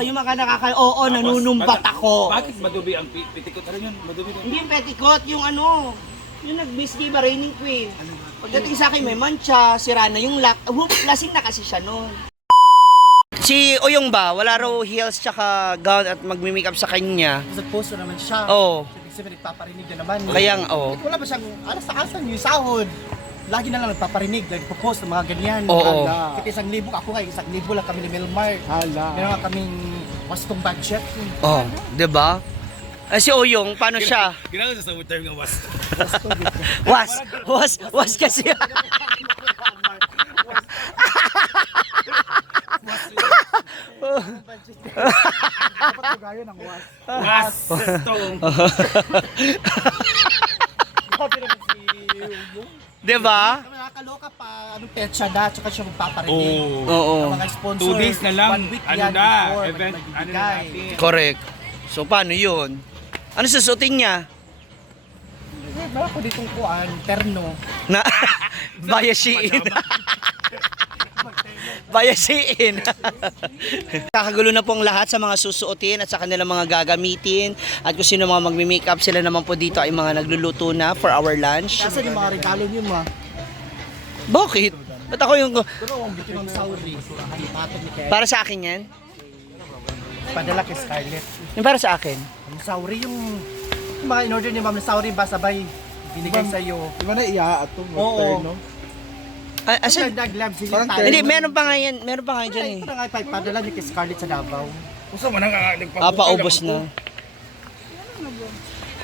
yung mga oo, nanunumbat ako. Bakit madubi ang pitikot? Ano yun? Madubi doon? Hindi yung petticoat, yung ano, yung nag-miss di ba, Raining Queen. Pagdating sa akin, may mancha, sira na yung lock. Lasing na kasi siya noon. Si Oyong ba, wala raw heels tsaka gown at magmi-makeup sa kanya. Sa post naman siya. Oo. Ibig sabihin, nagpaparinig na naman. Kaya nga, oo. Wala ba siyang, alas-asan yung sahod. Lagi na lang nagpaparinig, nagpo-post ng mga ganyan. Oo. Kita 1,000, ako nga, 1,000 lang kami ni Melmar. Meron nga kaming wastong budget. Oh, 'di ba? Si Oyong, paano siya? Ginagawa sa term ng was. Was kasi. Dapat magayo ng was. Was. Tong. Grabe naman si Uyong. 'Di ba? Nakakaloka pa, anong petsa na, tsaka siya magpaparinig. Oo. Ang mga sponsor. 2 days na lang. 1 week Ano yan na? before, Event. Ano na magbibigay. natin? Correct. So paano 'yun? Ano susutin niya? Meron ako ditong kuan, terno. Na bayasiin. Bayasiin. Kakagulo na pong lahat sa mga susuotin at sa kanilang mga gagamitin. At kung sino mga magmi-makeup, sila naman po dito ay mga nagluluto na for our lunch. Kasi yung mga regalo niyo ma. Bakit? Ba't ako yung... Pero ang bitin ng sauri. Ang patog ni Ken. Para sa akin yan? Padala kay Scarlett. Yung para sa akin? Ang sauri yung mga in-order ni Ma'am na sauri ba sabay binigay sa iyo. Iba na iya ato Oo. terno. Asan? Nag-lab sila Parang tayo. Hindi, meron pa nga yan. Meron pa nga yan dyan eh. Ito na nga padala ni kay Scarlett sa Davao. Gusto mo nang Paubos na.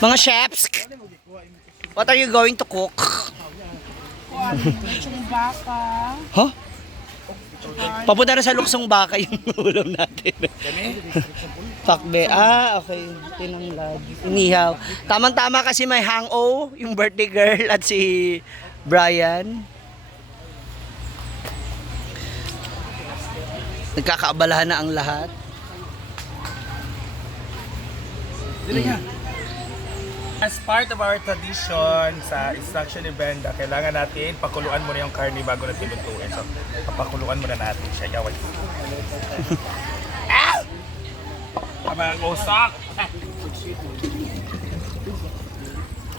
Mga chefs, what are you going to cook? Huh? Papunta na sa luksong baka yung ulam natin. Pakbe. Okay. Tinanglad. Inihaw. Tamang-tama kasi may hang-o, yung birthday girl at si Brian. Nagkakaabalahan na ang lahat. As part of our tradition sa instruction ni Brenda, kailangan natin pakuluan muna yung karne bago natin lutuin. So, papakuluan muna natin siya. Gawin. Mga usak!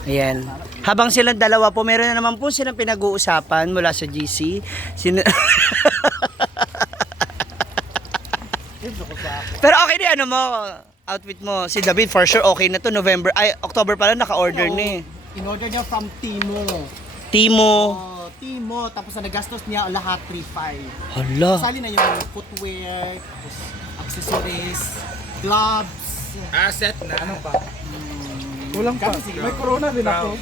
Ayan. Habang silang dalawa po, meron na naman po silang pinag-uusapan mula sa GC. Pero okay din ano mo, outfit mo. Si David for sure okay na to. October pala naka-order ni. In-order niya from Timo. Timo. Timo. Tapos na nagastos niya lahat 3,500. Hala. Sali na yung footwear, tapos accessories, gloves. Asset na. Ano pa? Kulang pa. May corona din ako.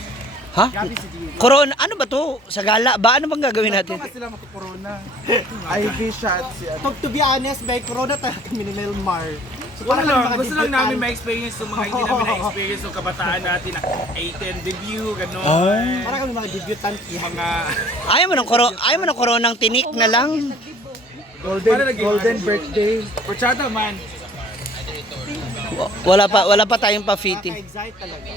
Ha? Grabe si Diego. Corona, ano ba to? Sa gala ba? Ano bang gagawin natin? Ito sila matukorona. IV shots yan. To be honest, may corona talaga kami ni Melmar. So, Wala parang lang, mga gusto lang debutant. namin ma-experience yung mga hindi namin na-experience yung kabataan natin na 8-10 debut, gano'n. Parang kami mga debutant. Mga... Ayaw mo ng koronang tinik na lang. Golden birthday. Porchata man. Wala pa tayong pa-fitting. Excite talaga.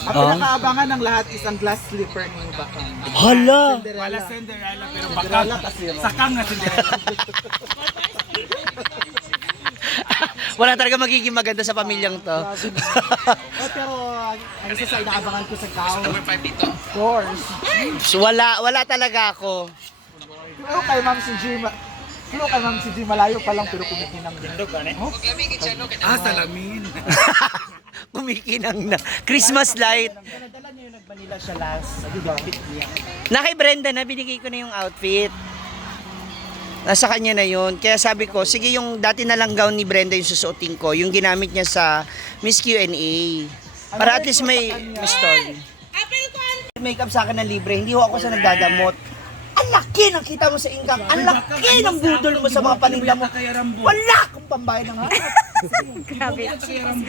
Ang pinakaabangan ng lahat is ang glass slipper ni Bakang. Hala. Wala Cinderella pero baka sakang na Cinderella. Wala talaga magiging maganda sa pamilyang to. Pero ang isa sa inaabangan ko sa gown. Of course. So, wala talaga ako. Pero kay Ma'am si G, malayo pa lang pero kumikinang din. Salamin. Kumikinang na. Christmas light. Nadala niya yung nag-Manila siya last. Outfit niya. Na kay Brenda na, binigay ko na yung outfit. Nasa kanya na yun. Kaya sabi ko, sige yung dati na lang gown ni Brenda yung susuotin ko. Yung ginamit niya sa Miss Q&A. Para at least may story. Makeup sa akin na libre. Hindi ho ako sa nagdadamot. Ang laki ng kita mo sa income. Ang laki ng budol mo sa mga paninda mo. Wala akong pambayad ng makeup.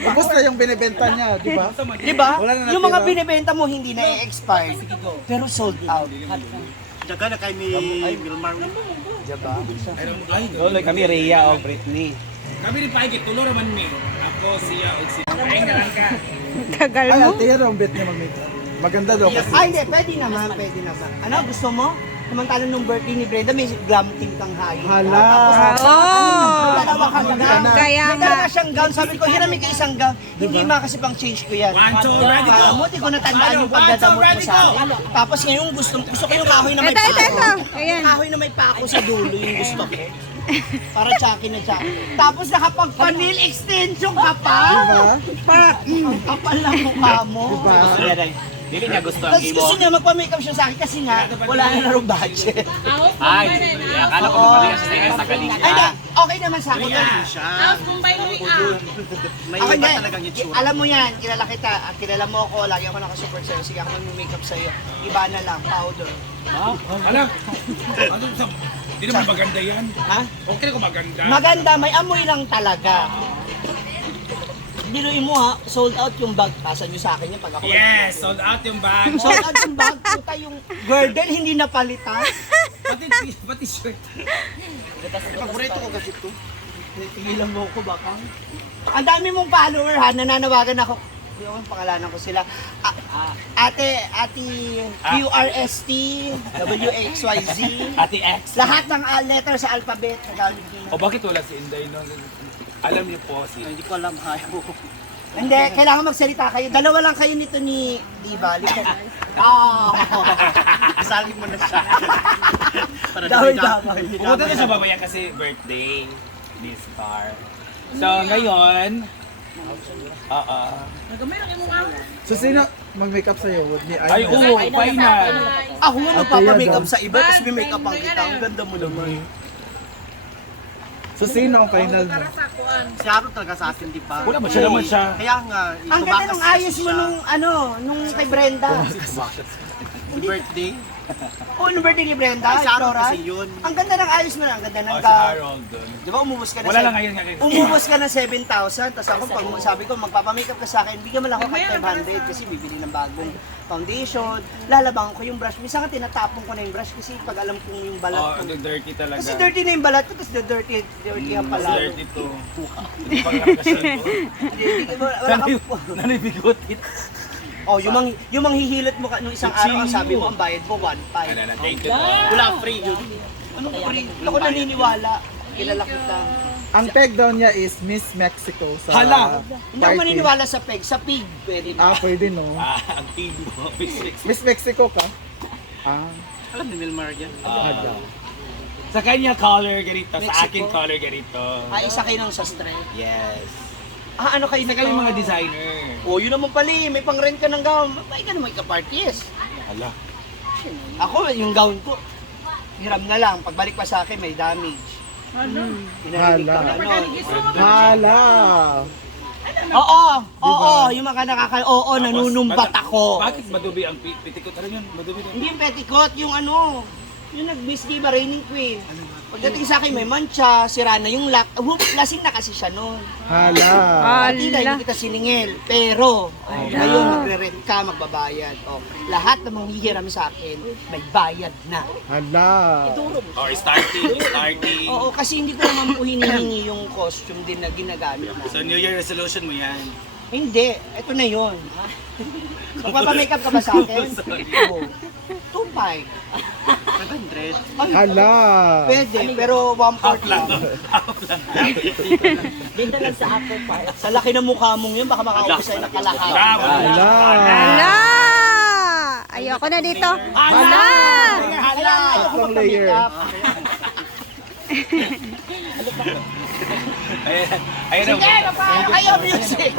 Tapos na yung binibenta niya, di ba? Di ba? Wala na Yung mga natira. binibenta mo hindi na i-expire. Pero sold out. Jaga na kay ni Melmar. Tuloy kami, Rhea o Britney. Kami ni Paigit, tulo naman ni. Ako, siya, o siya. Ay, nalang ka. Ay, ate yan ang bet niya mag-makeup. Maganda daw kasi. Ay, hindi. Pwede naman. Ano? Gusto mo? Samantalang nung birthday ni Brenda, may glam team kang hayo. Hala. May dalawa kang gown. Kaya May dalawa siyang gown. Sabi ko, hiramin ka isang gown. Hindi kasi pang change ko yan. 1, 2, ready, go! Alam mo, di ko natandaan yung pagdadamot mo sa akin. Tapos ngayon, gusto ko yung kahoy na may Ito. pako. Ayan. Kahoy na may pako sa dulo yung gusto ko. Para Chucky na Chucky. Tapos nakapag-panel extension ka pa. Ang kapal ng mukha mo. Dili niya gusto ang Tapos imo. gusto niya magpa-makeup siya sa akin kasi nga wala na rin budget. Ay, akala ko magpapalaya siya sa kalinga. Ay, di, okay naman sa akin. May Ako iba hindi. talagang itsura. Alam mo yan, kilala kita at kilala mo ako, lagi ako naka-super sa'yo. Sige ako mag-makeup sa'yo. Iba na lang, powder. Alam, ano sa... Hindi naman maganda yan. Ha? Okay na kung maganda. Maganda, may amoy lang talaga. Biruin mo ha, sold out yung bag. Pasan nyo sa akin yung pag ako. Yes, sold out yung bag. Sold out yung bag, puta yung girdle, hindi napalitan. Pati shirt. Paborito ko kasi ito. Tigilan mo ko baka. Ang dami mong follower ha, nananawagan ako. Hindi ako pangalanan ko sila. Ate QRST, WXYZ. Ate X. Lahat ng letter sa alphabet. Nagamit nyo na. O bakit wala si Inday no? Alam niyo po si... Hindi ko alam hayo. Hindi, kailangan magsalita kayo. Dalawa lang kayo nito ni Diva. Kasali mo na siya. Para Daway-daway. Pumunta na siya babaya kasi birthday ni Star. So ngayon... So sino mag-makeup sa'yo? Ni Ay, oo, final. Ako nga nagpapamakeup Daw. sa iba, tapos may makeup ang kita. Ang ganda mo naman. So sino ang final mo? Si Aaron talaga sa atin, di ba? Wala, siya naman siya. Kaya nga, Ang ganda ng ayos mo nung kay Brenda. birthday. Oo, nung birthday ni Brenda, Si Aaron Floral. kasi yun. Ang ganda ng ayos mo na, ang ganda ng O, si Harold dun. Di ba umubos ka na Wala lang ngayon nga kayo. Umubos ka na 7,000, tapos ako pag sabi ko magpapamakeup ka sa akin, bigyan mo lang ako kahit 500 kasi bibili ng bagong foundation, lalabang ko yung brush. Minsan nga tinatapon ko na yung brush kasi pag alam kong yung balat Oh, ko. dirty talaga. Kasi dirty na yung balat ko, tapos dirty ka pala. Dirty to. Hindi pa nga kasi ito. Wala ka Nanibigutit. Oh, yung manghihilot mo nung isang araw, ang sabi mo, ang bayad mo 1.5. Thank you. Wala, free yun. Anong free? Hindi ako naniniwala. Kilala kita. Ang tag daw niya is Miss Mexico sa Hala! Hindi ako party. maniniwala sa peg. Sa pig, pwede ba? Pwede no. Ang TV mo. Miss Mexico ka? Ah, Alam ni Milmar yan. Sa kanya color ganito, sa Mexico? akin color ganito. Ay, isa kayo ng sastre. Yes. Ano kayo Sa kami mga designer. Oh, yun naman pala eh. May pang-rent ka ng gown. May ka naman ka-parties. Hala. Ako, yung gown ko, hiram na lang. Pagbalik pa sa akin, may damage. Pinarinig ka Hala. ganon. Hala. Oo, yung mga oo, nanunumbat ako. Bakit madubi ang pitikot? Ano yun? Madubi Hindi yung petticoat, yung ano, yung nag-miss diba, Raining Queen. Pagdating sa akin, may mancha, sira na yung lock. Lasing na kasi siya noon. Hala. Pati na, hindi kita siningil. Pero, ngayon magre-rent ka, magbabayad. Lahat ng manghihiram sa akin, may bayad na. Hala. Or starting. Oo, kasi hindi ko naman po hinihingi yung costume din na ginagamit na. So New Year resolution mo yan. Hindi, ito na yun. Magpapamakeup ka ba sa akin? Oo. 2.5. 500. Hala. Pwede, pero 1/4 lang. Dito lang sa Apple Park. Sa laki ng mukha mong yun, baka makaubos sa'yo ng kalahati. Bravo. Hala. Hala! Ayoko na dito. Hala! Kaya ayoko Tatlong layer. magpa-makeup. Ayan na. Sige, ayaw music!